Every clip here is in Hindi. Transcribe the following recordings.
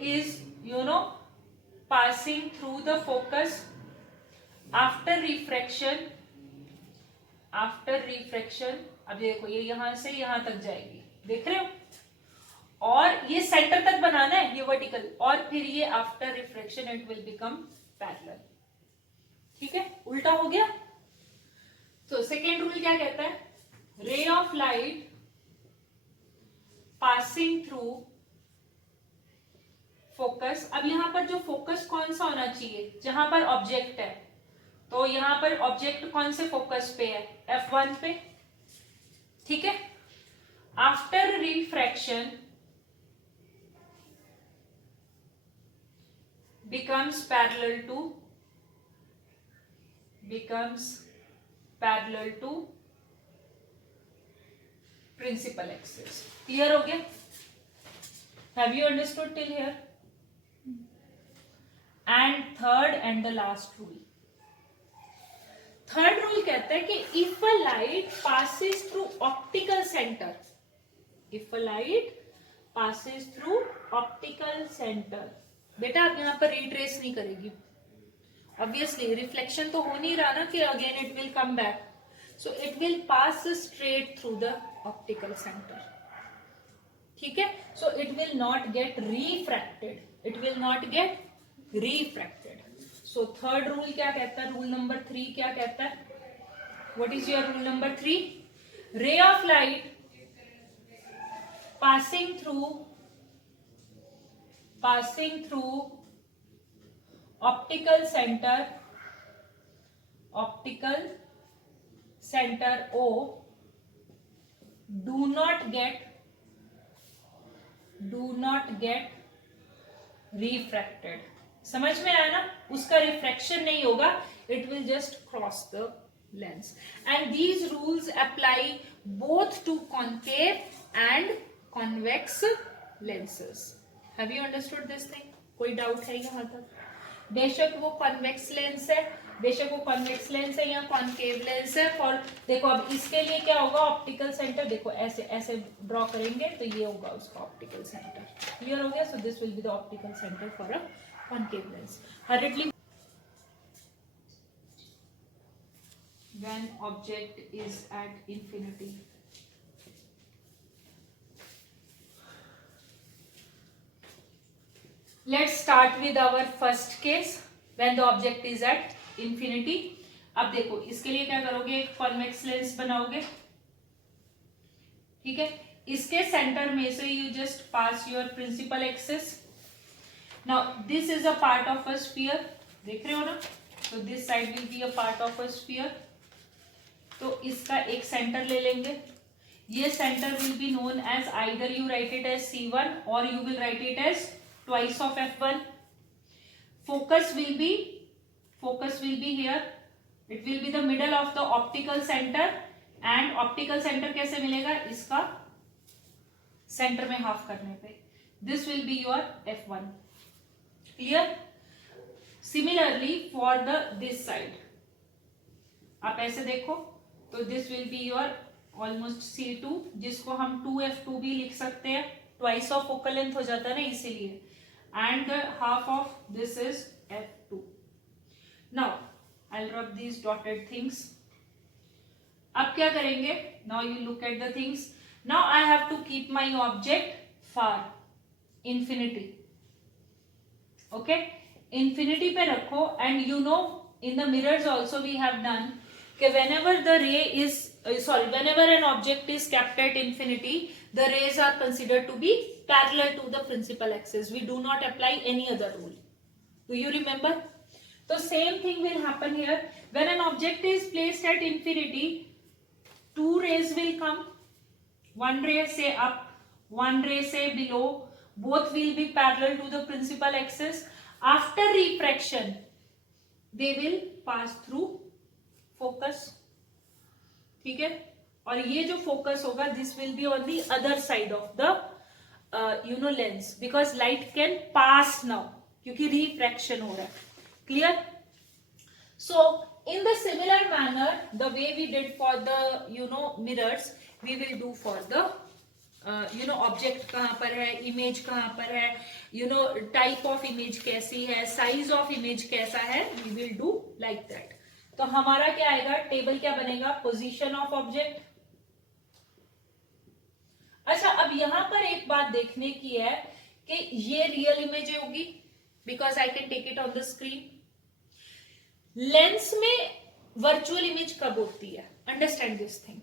is passing through the focus after refraction. अब देखो ये यहां से यहां तक जाएगी, देख रहे हो, और ये सेंटर तक बनाना है, ये वर्टिकल, और फिर ये after refraction it will become parallel. ठीक है, उल्टा हो गया. तो सेकेंड रूल क्या कहता है? Ray of light passing through focus. अब यहां पर जो फोकस कौन सा होना चाहिए? जहां पर ऑब्जेक्ट है, तो यहां पर ऑब्जेक्ट कौन से फोकस पे है? F1 पे. ठीक है. After refraction becomes parallel to principal axis. Clear हो गया? Have you understood till here? And third and the last rule. Third rule कहता है कि if a light passes through optical center, बेटा आप यहाँ पर रिट्रेस नहीं करेगी, ऑब्वियसली रिफ्लेक्शन तो हो नहीं रहा ना कि again it will come back, so it will pass straight through the optical centre. ठीक है, so it will not gate refracted. So third rule क्या कहता है? रूल नंबर 3 क्या कहता है? What is your rule number 3? Ray of light passing through optical center O do not get refracted. समझ में आया ना? उसका रिफ्रैक्शन नहीं होगा, it will just cross the lens. And these rules apply both to concave and convex lenses. Have you understood this thing? कोई डाउट है यहां तक? बेशक वो कॉन्वेक्स लेंस है, या कॉन्केव लेंस है. फॉर देखो अब इसके लिए क्या होगा? ऑप्टिकल सेंटर देखो ऐसे ऐसे ड्रॉ करेंगे तो ये होगा उसका ऑप्टिकल सेंटर. क्लियर हो गया? So this will be the optical centre for a concave lens. Hurriedly, when object is at infinity, let's start with our first case when the object is at infinity. अब देखो इसके लिए क्या करोगे? एक कॉन्वेक्स लेंस बनाओगे. ठीक है, इसके सेंटर में से you just pass your principal axis. Now this is a part of a sphere, देख रहे हो ना? So this side will be a part of a sphere. तो इसका एक सेंटर ले लेंगे. ये centre will be known as, either you write it as C1 or you will write it as twice of F1. Focus will be here. It will be the middle of the optical center. And optical center कैसे मिलेगा? इसका सेंटर में हाफ करने पे. This will be your F1. Clear? Similarly for the this side, आप ऐसे देखो तो this will be your almost C2, जिसको हम 2F2 भी लिख सकते हैं, twice of focal length हो जाता है ना इसीलिए, and the half of this is F2. Now I'll rub these dotted things. अब क्या करेंगे? Now you look at the things. Now I have to keep my object far, infinity. Okay, infinity पे रखो. And you know in the mirrors also we have done कि whenever the ray is whenever an object is kept at infinity, the rays are considered to be parallel to the principal axis. We do not apply any other rule. Do you remember? So same thing will happen here. When an object is placed at infinity, two rays will come. One ray say up, one ray say below. Both will be parallel to the principal axis. After refraction, they will pass through focus. ठीक है, और ये जो focus होगा, this will be on the other side of the lens, because light can pass now, क्योंकि refraction हो रहा है. Clear? So in the similar manner, the way we did for the mirrors, we will do for the object कहाँ पर है, इमेज कहाँ पर है, टाइप ऑफ इमेज कैसी है, साइज ऑफ इमेज कैसा है, we will do like that. तो हमारा क्या आएगा, टेबल क्या बनेगा, पोजीशन ऑफ ऑब्जेक्ट. अच्छा, अब यहां पर एक बात देखने की है कि ये रियल इमेज होगी because I can take it on the screen. Lens में वर्चुअल इमेज कब होती है, अंडरस्टैंड दिस थिंग.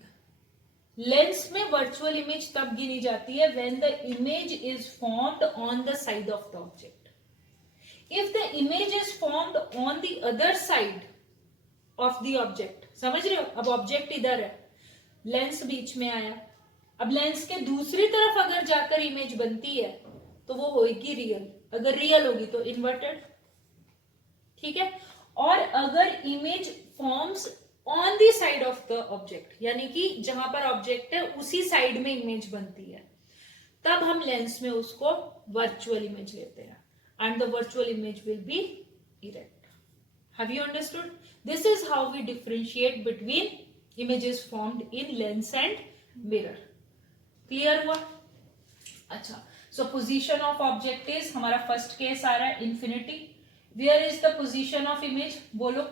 लेंस में वर्चुअल इमेज तब गिनी जाती है when the image is formed on the side of the object. If the image is formed on the other side of the object, समझ रहे हो, अब ऑब्जेक्ट इधर है, लेंस बीच में आया, अब लेंस के दूसरी तरफ अगर जाकर इमेज बनती है तो वो होगी रियल. अगर रियल होगी तो इन्वर्टेड. ठीक है. और अगर image forms on the side of the object, यानी कि जहां पर ऑब्जेक्ट है उसी साइड में इमेज बनती है, तब हम लेंस में उसको वर्चुअल इमेज लेते हैं and the virtual image will be erect. Have you understood? This is how we differentiate between images formed in lens and mirror. Clear हुआ? अच्छा, so position of object is, हमारा फर्स्ट केस आ रहा है infinity. Where is the position of image, बोलो.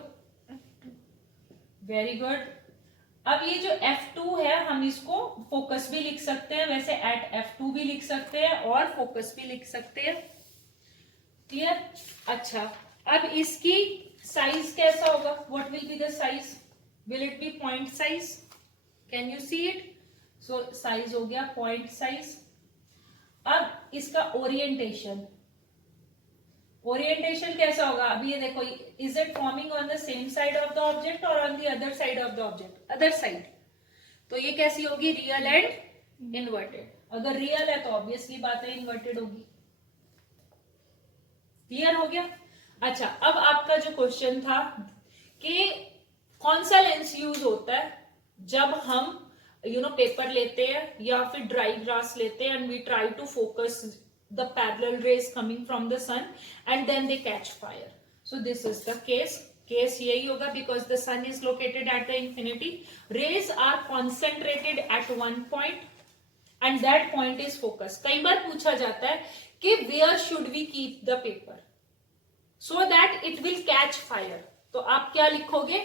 Very good. अब ये जो F2 है हम इसको फोकस भी लिख सकते हैं, वैसे एट F2 भी लिख सकते हैं और फोकस भी लिख सकते हैं. क्लियर? अच्छा, अब इसकी साइज कैसा होगा, what will be the size, will it be point size, can you see it. So size हो गया पॉइंट साइज. अब इसका ओरिएंटेशन, ओरिएंटेशन कैसा होगा, अभी ये देखो, is it forming on the same side of the object और on the other side of the object, other side. तो ये कैसी होगी, रियल एंड इन्वर्टेड. अगर रियल है तो ऑब्वियसली बात है इन्वर्टेड होगी. क्लियर हो गया? अच्छा, अब आपका जो क्वेश्चन था कि कौन सा लेंस यूज होता है जब हम पेपर लेते हैं या फिर ड्राई ग्रास लेते हैं and we try to focus the parallel rays coming from the sun and then they catch fire. So this is the case यही होगा because the sun is located at the infinity. Rays are concentrated at one point and that point is focus. कई बार पूछा जाता है कि where should we keep the paper so that it will catch fire. तो आप क्या लिखोगे,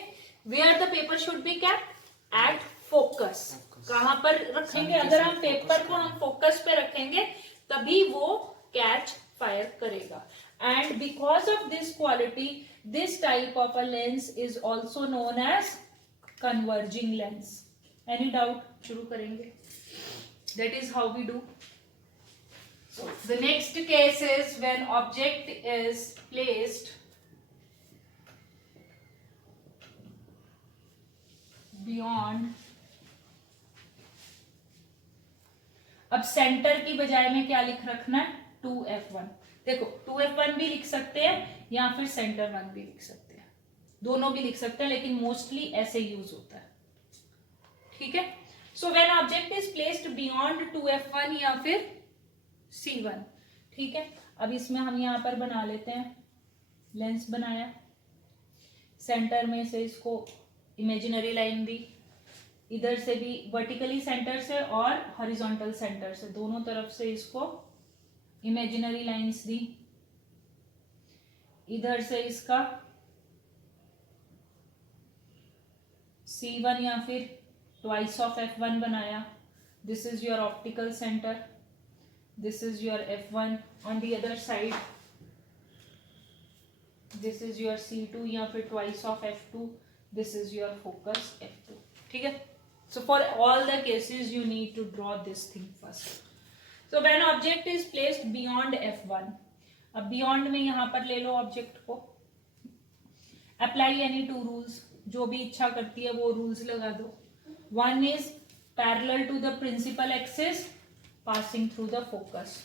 where the paper should be kept at focus. कहां पर रखेंगे, अगर हम पेपर को हम फोकस पे रखेंगे तभी वो कैच फायर करेगा. And because of this quality this type of a lens is also known as converging lens. Any doubt? शुरू करेंगे. That is how we do. So the next case is when object is placed beyond. अब सेंटर की बजाय में क्या लिख रखना है, 2F1. देखो 2F1 भी लिख सकते हैं या फिर सेंटर 1 भी लिख सकते हैं, दोनों भी लिख सकते हैं, लेकिन मोस्टली ऐसे यूज होता है. ठीक है. So when object is placed beyond 2F1 या फिर C1. ठीक है. अब इसमें हम यहां पर बना लेते हैं, लेंस बनाया, सेंटर में से इसको इमेजिनरी लाइन दी, इधर से भी वर्टिकली सेंटर से और हॉरिजॉन्टल सेंटर से, दोनों तरफ से इसको इमेजिनरी लाइंस दी, इधर से इसका C1 या फिर ट्वाइस ऑफ F1 बनाया. This is your optical centre, this is your F1 on the other side, this is your C2 या फिर twice of F2, this is your focus F2. ठीक है. So for all the cases you need to draw this thing first. So when object is placed beyond F1, अब beyond में यहां पर ले लो ऑब्जेक्ट को, apply any two rules, जो भी इच्छा करती है वो रूल्स लगा दो. One is parallel to the principal axis passing through the focus.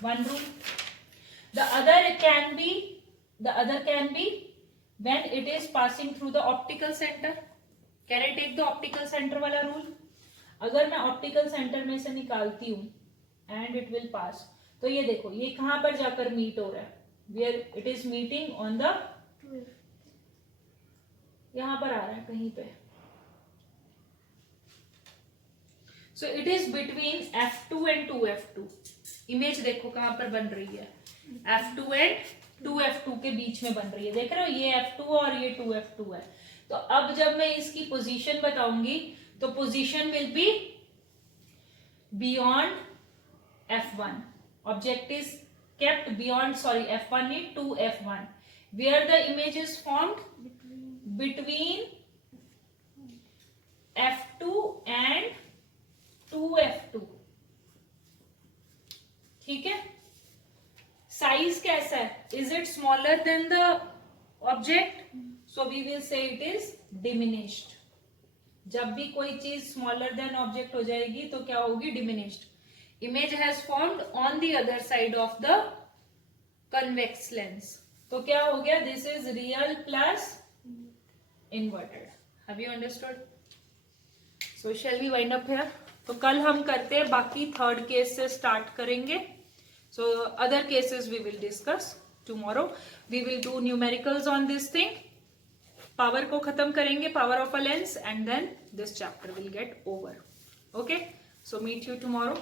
One rule. The other can be when it is passing through the optical center. Can I take the optical center वाला रूल? अगर मैं ऑप्टिकल सेंटर में से निकालती हूं एंड इट विल पास, तो ये देखो ये कहां पर जाकर मीट हो रहा है, where it is meeting on the, यहां पर आ रहा है कहीं पे. So it is between F2 and 2F2. Image देखो कहां पर बन रही है, F2 एंड 2F2 के बीच में बन रही है. देख रहे हो, ये F2 और ये 2F2 है. तो अब जब मैं इसकी पोजीशन बताऊंगी तो position will be beyond F1. Object is kept beyond, sorry, F1 नहीं, 2F1, where the image is formed between F2 and 2F2. ठीक है. साइज कैसा है? Is it smaller than the object? So we will say it is diminished. जब भी कोई चीज स्मॉलर देन ऑब्जेक्ट हो जाएगी तो क्या होगी? Diminished. Image has formed on the other side of the convex lens. तो क्या हो गया? This is real plus inverted. Have you understood? So shall we wind up here? तो कल हम करते हैं बाकी थर्ड केस से स्टार्ट करेंगे. So other cases we will discuss tomorrow. We will do numericals on this thing. Power को खत्म करेंगे, power of a lens, and then this chapter will get over. Okay? So meet you tomorrow.